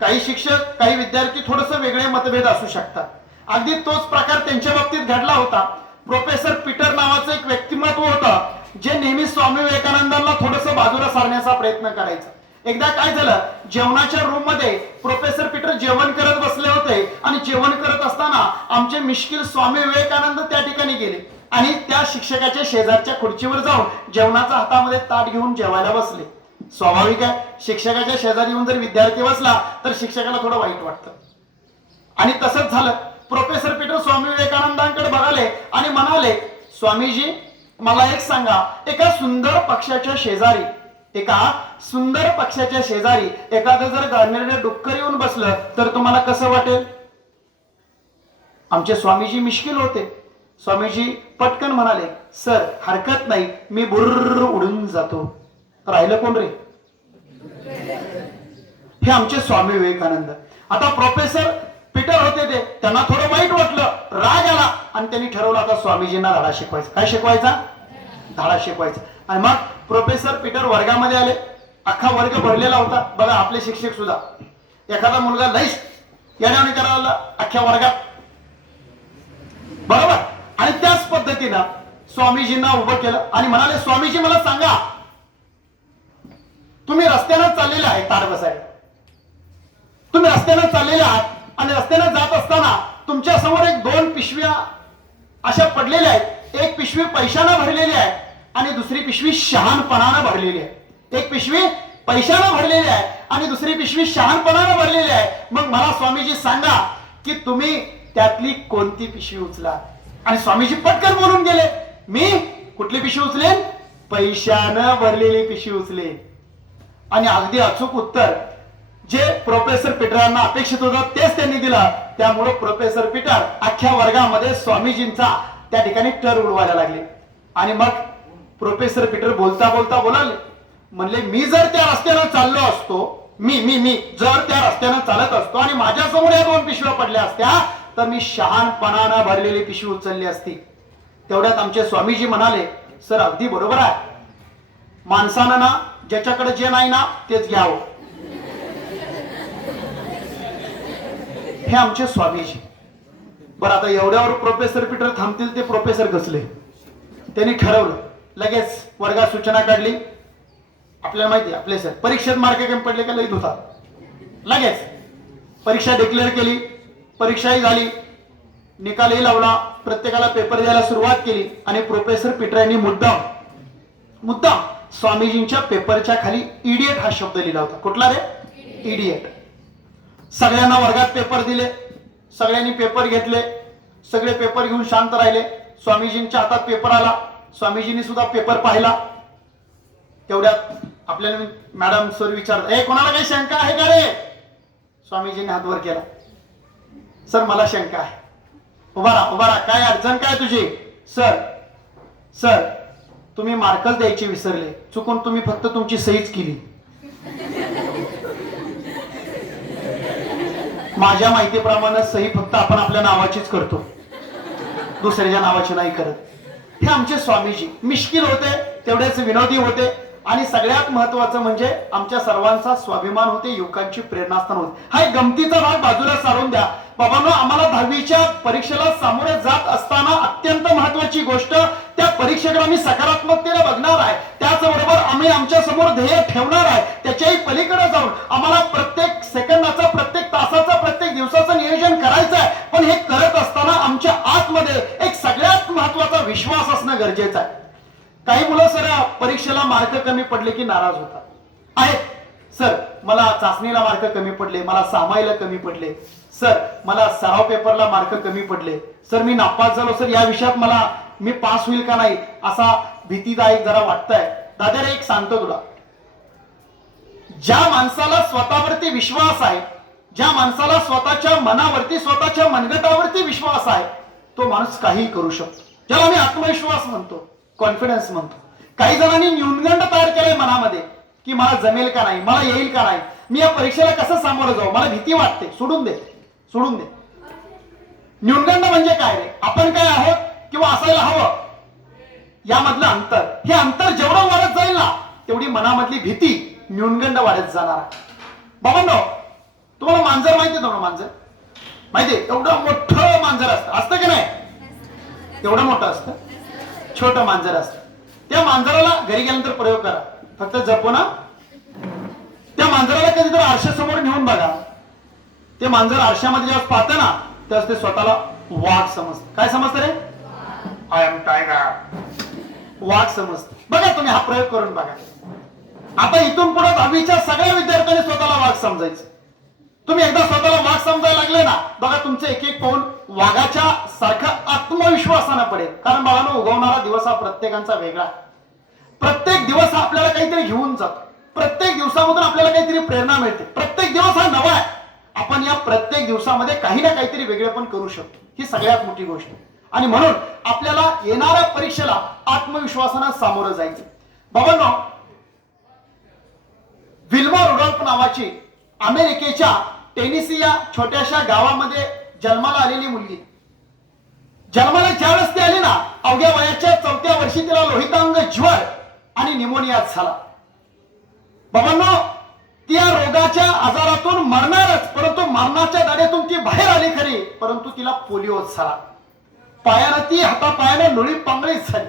काही शिक्षक, काही विद्यार्थी थोडंसं वेगळे मतभेद असू शकतात. अगदी तोच प्रकार त्यांच्या बाबतीत घडला होता. प्रोफेसर पीटर नावाचं एक व्यक्तिमत्व होतं जे नेहमी स्वामी विवेकानंदांना थोडंसं बाजूला सारण्याचा प्रयत्न करायचं. एकदा काय झालं, जेवणाच्या रूम मध्ये प्रोफेसर पीटर जेवण करत बसले होते आणि जेवण करत असताना आमचे मिश्किल स्वामी विवेकानंद त्या ठिकाणी गेले आणि त्या शिक्षकाच्या शेजारच्या खुर्चीवर जाऊन जेवणाचा हातामध्ये ताट घेऊन जेवायला बसले. स्वाभाविक आहे, शिक्षकाच्या शेजारी येऊन जर विद्यार्थी बसला तर शिक्षकाला थोडं वाईट वाटतं. आणि तसंच झालं. प्रोफेसर पीटर स्वामी विवेकानंदांकडे बघाले आणि म्हणाले, स्वामीजी मला एक सांगा, एका सुंदर पक्षाच्या शेजारी एखादं जर गाडलेलं डुक्कर येऊन बसलं तर तुम्हाला कसं वाटेल? आमचे स्वामीजी मिश्किल होते. स्वामीजी पटकन म्हणाले, सर हरकत नाही, मी बुर्र उडून जातो. राहिलं कोण रे? हे आमचे स्वामी विवेकानंद. आता प्रोफेसर पीटर होते ते, त्यांना थोडं वाईट वाटलं, राग आला आणि त्यांनी ठरवलं आता स्वामीजींना धडा शिकवायचा. काय शिकवायचा? धडा शिकवायचा. आणि मग प्रोफेसर पीटर वर्गामध्ये आले. अख्खा वर्ग भरलेला होता. बघा आपले शिक्षक सुद्धा, एखादा मुलगा लईच येण्याने करायला अख्ख्या वर्गात, बरोबर. आणि त्याच पद्धतीनं स्वामीजींना उभं केलं आणि म्हणाले, स्वामीजी मला सांगा, तुम्ही रस्त्यानं चाललेले आहे, तार बसाय, तुम्ही रस्त्यानं चाललेले आहात आणि रस्त्यानं जात असताना तुमच्या समोर एक 2 पिशव्या अशा पडलेल्या आहेत. एक पिशवी पैशानं भरलेली आहे आणि दुसरी पिशवी शहाणपणानं भरलेली आहे. एक पिशवी पैशानं भरलेली आहे आणि दुसरी पिशवी शहाणपणानं भरलेली आहे. मग मला स्वामीजी सांगा की तुम्ही त्यातली कोणती पिशवी उचला? आणि स्वामीजी पटकन बोलून गेले, मी कुठली पिशवी उचलेन? पैशानं भरलेली पिशवी उचलेन. आणि अगदी अचूक उत्तर जे प्रोफेसर पीटरांना अपेक्षित होतं तेच त्यांनी दिलं. त्यामुळे प्रोफेसर पीटर अख्ख्या वर्गामध्ये स्वामीजींचा त्या ठिकाणी टर उडवायला लागले. आणि मग प्रोफेसर पीटर बोलता बोलता बोलाले, म्हणले, मी जर त्या रस्त्यानं चाललो असतो, मी जर त्या रस्त्यानं चालत असतो आणि माझ्या समोर या 2 पिशव्या पडल्या असत्या तर मी शहाणपणानं भरलेली पिशवी उचलली असती. तेवढ्यात आमचे स्वामीजी म्हणाले, सर अगदी बरोबर आहे, माणसानं ना ज्याच्याकडे जे नाही ना तेच घ्यावं. हे आमचे स्वामीजी. बरं, आता एवढ्यावर प्रोफेसर पीटर थांबतील ते प्रोफेसर घसले. त्यांनी ठरवलं, लगेच वर्गात सूचना काढली. आपल्याला माहिती आपले सर परीक्षेत मार्क कमी पडले का लईत होता. लगेच परीक्षा डिक्लेअर केली, परीक्षाही झाली, निकालही लावला, प्रत्येकाला पेपर द्यायला सुरुवात केली. आणि प्रोफेसर पीटर यांनी मुद्दाम स्वामीजींच्या पेपरच्या खाली इडियट हा शब्द लिहिला होता. कुठला रे? इडियट. सगळ्यांना वर्गात पेपर दिले, सगळ्यांनी पेपर घेतले, सगळे पेपर घेऊन शांत राहिले. स्वामीजींच्या हातात पेपर आला, स्वामीजींनी सुद्धा पेपर पाहिला. तेवढ्यात आपल्याला मॅडम सर विचारत, ए कोणाला काही शंका आहे का रे? स्वामीजींनी हात वर केला, सर मला शंका आहे. उभा राहा, काय अडचण काय तुझी? सर तुम्ही मार्कच द्यायचे विसरले, चुकून तुम्ही फक्त तुमची सहीच केली. माझ्या माहितीप्रमाणे सही फक्त आपण आपल्या नावाचीच करतो, दुसऱ्याच्या नावाची नाही करत. हे आमचे स्वामीजी मिश्किल होते, तेवढेच विनोदी होते आणि सगळ्यात महत्वाचं म्हणजे आमच्या सर्वांचा स्वाभिमान होते, युवकांची प्रेरणास्थान होते. हा एक गमतीचा भाग बाजूला सारून द्या. बाबांनो, आम्हाला 10वीच्या परीक्षेला सामोरे जात असताना अत्यंत महत्वाची गोष्ट, त्या परीक्षेकडे आम्ही सकारात्मकतेने बघणार आहे, त्याचबरोबर आम्ही आमच्या समोर ध्येय ठेवणार आहे. त्याच्याही पलीकडे जाऊन आम्हाला प्रत्येक सेकंदाचा, प्रत्येक तासाचा, प्रत्येक दिवसाचं नियोजन करायचं आहे. पण हे करत असताना आमच्या आतमध्ये एक सगळ्यात महत्वाचा विश्वास असणं गरजेचं आहे. काही मुलं सर परीक्षेला मार्क कमी पडले की नाराज होतात. आहेत, सर मला चाचणीला मार्क कमी पडले, मला सामाईला कमी पडले, सर मला सराव पेपरला मार्क कमी पडले, सर मी नापास झालो, सर या विषयात मी पास होईल का नाही असा भीतीदायक जरा वाटतंय. दादा रे, एक सांगतो तुला, ज्या माणसाला स्वतःवरती विश्वास आहे, ज्या माणसाला स्वतःच्या मनावरती, स्वतःच्या मनगटावरती विश्वास आहे, तो माणूस काही करू शकतो. ज्याला आम्ही आत्मविश्वास म्हणतो, कॉन्फिडन्स म्हणतो. काही जणांनी न्यूनगंड तयार केलाय मनामध्ये की मला जमेल का नाही, मला येईल का नाही, मी या परीक्षेला कसं सामोरं जाऊ, मला भीती वाटते. सोडून दे. न्यूनगंड म्हणजे काय रे? आपण काय आहोत किंवा असायला हवं यामधलं अंतर. हे अंतर जेवढं वाढत जाईल ना तेवढी मनामधली भीती, न्यूनगंड वाढत जाणार. बाबांनो, तुम्हाला मांजर माहिती आहे? मांजर माहिती आहे? एवढं मोठं मांजर असतं की नाही? एवढं मोठं असतं, छोटं मांजर असतं. त्या मांजराला घरी गेल्यानंतर प्रयोग करा, फक्त जपो ना. त्या मांजराला कधीतरी आरशासमोर नेऊन बघा. ते मांजर आरशामध्ये जेव्हा पाहतं ना तेव्हा ते स्वतःला वाघ समजतं. काय समजतं रे? I am tiger. वाघ समजतं. बघा तुम्ही हा प्रयोग करून बघा. आता इथून पुढे 10वीच्या सगळ्या विद्यार्थ्यांनी स्वतःला वाघ समजायचं. तुम्ही एकदा स्वतःला वाघ समजायला लागले ना, बघा तुमचं एक एक पाऊल वाघाच्या सारखा आत्मविश्वासानं पडेल. कारण बाळांनो, उगवणारा दिवस हा प्रत्येकाचा वेगळा. प्रत्येक दिवस हा आपल्याला काहीतरी घेऊन जातो. प्रत्येक दिवसामधून आपल्याला काहीतरी प्रेरणा मिळते. प्रत्येक दिवस हा नवा आहे. आपण या प्रत्येक दिवसामध्ये काही ना काहीतरी वेगळे पण करू शकतो. ही सगळ्यात मोठी गोष्ट. आणि म्हणून आपल्याला येणाऱ्या परीक्षेला आत्मविश्वासानं सामोरं जायचं. बाबांनो, विल्मा रुडॉल्फ नावाची अमेरिकेच्या टेनिसी या छोट्याशा गावामध्ये जन्माला आलेली मुलगी. जन्माला ज्यावेळेस ती आली ना, अवघ्या वयाच्या 4थ्या वर्षी तिला लोहितांग ज्वर आणि निमोनिया झाला. बाबांनो, ती या रोगाच्या आजारातून मरणारच, परंतु मरणाच्या दाड्यातून ती बाहेर आली खरी, परंतु तिला पोलिओ झाला. पायानं ती हातापायानं लोळी पांगळीच झाली.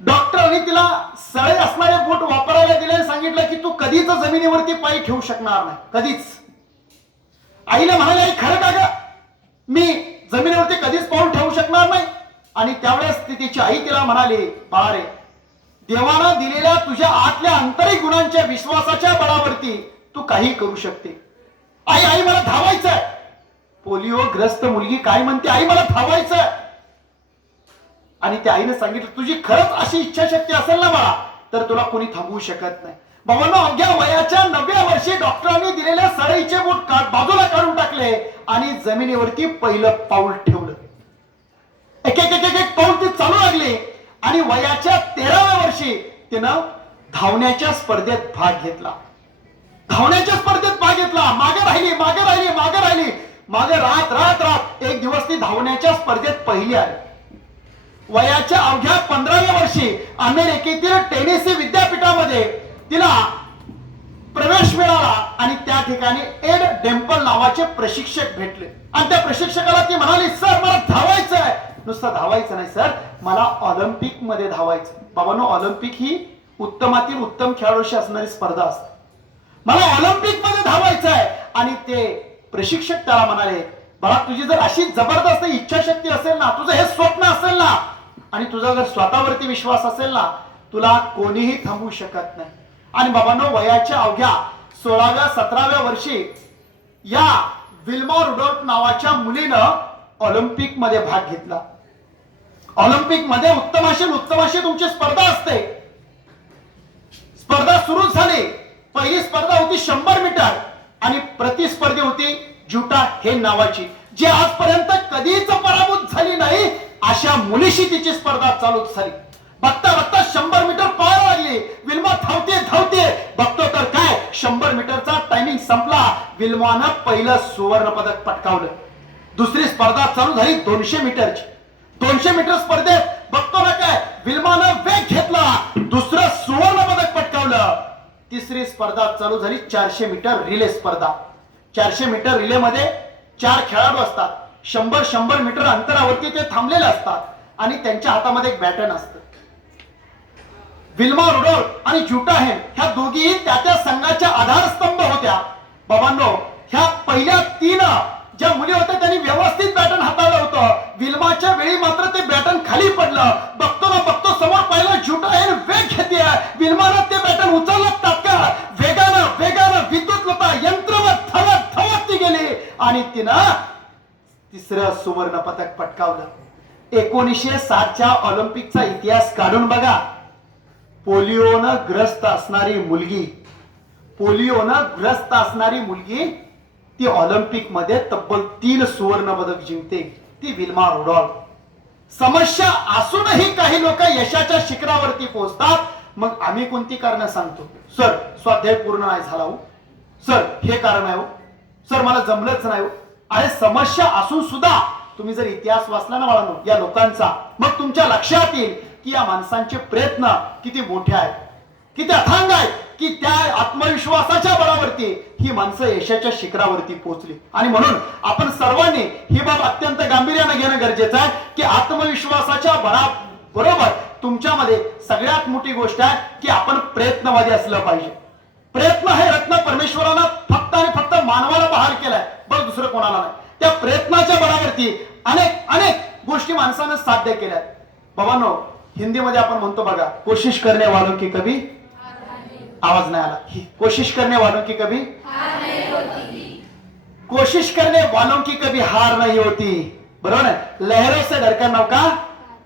डॉक्टरांनी तिला सळे असणारे बूट वापरायला दिले आणि सांगितलं की तू कधीच जमिनीवरती पाय ठेवू शकणार नाही, कधीच. आईला म्हणाले, आई खरं का ग, मी जमिनीवरती कधीच पाऊल ठेवू शकणार नाही. आणि त्यावेळेस तिची आई तिला म्हणाली, बाळा रे, देवानं दिलेल्या तुझ्या आतल्या आंतरिक गुणांच्या विश्वासाच्या बळावरती तू काही करू शकते. आई आई मला धावायचंय. पोलिओ ग्रस्त मुलगी काय म्हणते, आई मला धावायचंय. आणि त्या आईने सांगितलं, तुझी खरंच अशी इच्छाशक्ती असेल ना बाळा, तर तुला कोणी थांबवू शकत नाही. बाबांनो, अवघ्या वयाच्या 90व्या वर्षी डॉक्टरांनी दिलेल्या सळईचे बूट बाजूला काढून टाकले आणि जमिनीवरती पहिलं पाऊल ठेवलं. एक एक एक एक पाऊल ती चालू लागली आणि वयाच्या 13व्या वर्षी तिनं धावण्याच्या स्पर्धेत भाग घेतला. धावण्याच्या स्पर्धेत भाग घेतला. मागे राहिली, मागे राहिली, मागे राहिली, मागे राहत राहत राहत एक दिवस ती धावण्याच्या स्पर्धेत पहिली आली. वयाच्या अवघ्या 15व्या वर्षी अमेरिकेतील टेनेसी विद्यापीठामध्ये तिला प्रवेश मिळाला आणि त्या ठिकाणी एड डेम्पल नावाचे प्रशिक्षक भेटले. आणि त्या प्रशिक्षकाला ती म्हणाली, सर मला धावायचं आहे. नुसतं धावायचं नाही सर, मला ऑलिम्पिक मध्ये धावायचं. बाबांनो, ऑलिम्पिक ही उत्तमातील उत्तम खेळाडूशी असणारी स्पर्धा असते. मला ऑलिम्पिक मध्ये धावायचं आहे. आणि ते प्रशिक्षक त्याला म्हणाले, बाळा तुझी जर अशी जबरदस्त इच्छाशक्ती असेल ना, तुझं हे स्वप्न असेल ना, आणि तुझा जर स्वतःवरती विश्वास असेल ना, तुला कोणीही थांबवू शकत नाही. आणि बाबांनो, वयाच्या अवघ्या 16व्या 17व्या वर्षी या विल्मा रुडोल्फ नावाच्या मुलीनं ऑलिम्पिक मध्ये भाग घेतला. ऑलिम्पिक मध्ये उत्तमाशी तुमची स्पर्धा असते. स्पर्धा सुरू झाली. पहिली स्पर्धा होती 100 मीटर आणि प्रतिस्पर्धी होती जुटा हे नावाची, जी आजपर्यंत कधीच पराभूत झाली नाही अशा मुलीशी तिची स्पर्धा चालू झाली. बघता बघता 100 मीटर पार लागली. विल्मा धावते धावते, बघतो तर काय 100 मीटरचा टायमिंग संपला. विल्मानं पहिलं सुवर्ण पदक पटकावलं. दुसरी स्पर्धा चालू झाली 200 मीटरची. 200 मीटर स्पर्धेत बघतो ना काय विल्मानं वेग घेतला, दुसरं सुवर्ण पदक पटकावलं. तिसरी स्पर्धा चालू झाली 400 मीटर रिले स्पर्धा. 400 मीटर रिले मध्ये 4 खेळाडू असतात. 100 मीटर अंतरावरती ते थांबलेले असतात आणि त्यांच्या हातामध्ये एक बॅटन असतं. विल्मा रुडोल्फ आणि जुटा हेन ह्या दोघीही त्या संघाच्या आधारस्तंभ होत्या. बाबांनो, ह्या पहिल्या 3 ज्या मुली होत्या त्यांनी व्यवस्थित बॅटन हाताळलं होतं. विल्माच्या वेळी मात्र ते बॅटन खाली पडलं. बघतो ना बघतो समोर पाहिलं जुटा हेन वेग घेते. विल्मानं ते बॅटन उचललं तात्काळ. वेगानं वेगानं विद्युत लता यंत्रवत धावत धावत ती गेली आणि तिनं तिसरं सुवर्ण पदक पटकावलं. 1960च्या ऑलिम्पिकचा इतिहास काढून बघा. पोलिओनं ग्रस्त असणारी मुलगी ती ऑलिम्पिक मध्ये तब्बल 3 सुवर्ण पदक जिंकते, ती विल्मा रुडोल्फ. समस्या असूनही काही लोक यशाच्या शिखरावरती पोहोचतात. मग आम्ही कोणती कारण सांगतो, सर स्वाध्याय पूर्ण नाही झाला हो, सर हे कारण आहे हो, सर मला जमलंच नाही हो. अरे समस्या असून सुद्धा तुम्ही जर इतिहास वाचला ना बाळांनो या लोकांचा, मग तुमच्या लक्षात येईल की या माणसांचे प्रयत्न किती मोठे आहेत, किती अथांग आहेत, की त्या आत्मविश्वासाच्या बळावरती ही माणसं यशाच्या शिखरावरती पोहोचली. आणि म्हणून आपण सर्वांनी ही बाब अत्यंत गांभीर्याने घेणं गरजेचं आहे की आत्मविश्वासाच्या बरोबर तुमच्यामध्ये सगळ्यात मोठी गोष्ट आहे की आपण प्रयत्नवादी असलं पाहिजे. प्रयत्न हे रत्न परमेश्वरानं फक्त आणि फक्त मानवाला बहाल केलाय, बस दुसरं कोणाला नाही. त्या प्रयत्नाच्या बळावरती अनेक अनेक गोष्टी माणसानं साध्य केल्या. बाबांनो, हिंदीमध्ये आपण म्हणतो बघा, कोशिश करने वालों की कभी आवाज नाही आला, कोशिश करने वालों की कभी हार नहीं होती, कोशिश करने वालों की कभी हार नहीं होती. बरोबर है. लहरों से डरकर नौका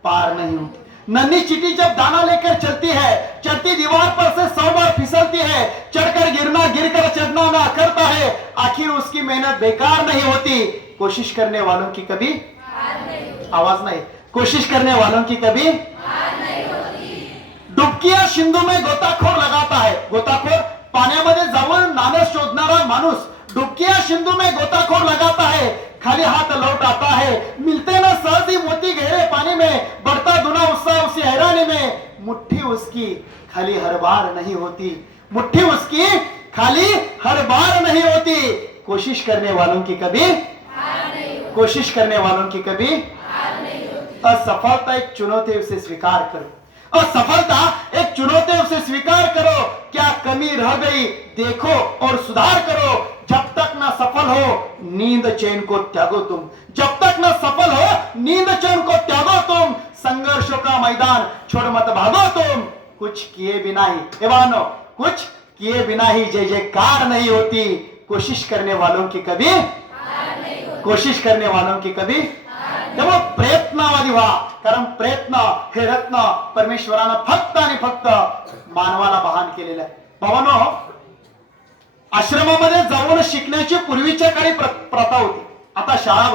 पार नहीं होती. नन्ही चींटी जब दाना लेकर चलती है, चढ़ती दीवार पर से 100 बार फिसलती है, चढ़कर गिरना गिरकर चढ़ना ना करता है, आखिर उसकी मेहनत बेकार नहीं होती. कोशिश करने वालों की कभी हार नहीं होती. आवाज नहीं. कोशिश करने वालों की कभी हार नहीं होती. डुबकिया सिंधू में गोताखोर लगाता है. गोताखोर पाण्यामध्ये जाऊन नाणं शोधणारा माणूस डुबकिया सिंधु में गोताखोर लगाता है, खाली हाथ लौट आता है। मिलते ना सहज ही मोती गहरे पानी में, बढ़ता दुना उत्साह उसी हैरानी में। मुट्ठी उसकी खाली हर बार नहीं होती, मुट्ठी उसकी खाली हर बार नहीं होती। कोशिश करने वालों की कभी कोशिश करने वालों की कभी असफलता एक चुनौती, उसे स्वीकार करो। असफलता एक चुनौती, उसे स्वीकार करो। क्या कमी रह गई देखो और सुधार करो। जब तक ना सफल हो नींद चैन को त्यागो तुम, जब तक ना सफल हो नींद चैन को त्यागो तुम। संघर्षों का मैदान छोड़ मत भागो तुम। कुछ किए बिना ही एवानो, कुछ किए बिना ही जय जयकार नहीं होती। कोशिश करने वालों की कभी कोशिश करने वालों की कभी तेव्हा प्रयत्नवादी व्हा, कारण प्रयत्न हे रत्न परमेश्वरानं फक्त आणि फक्त मानवाला बहान केलेलं आहे. भावांनो, आश्रमामध्ये जाऊन शिकण्याची पूर्वीच्या काळी प्रथा होती. आता शाळा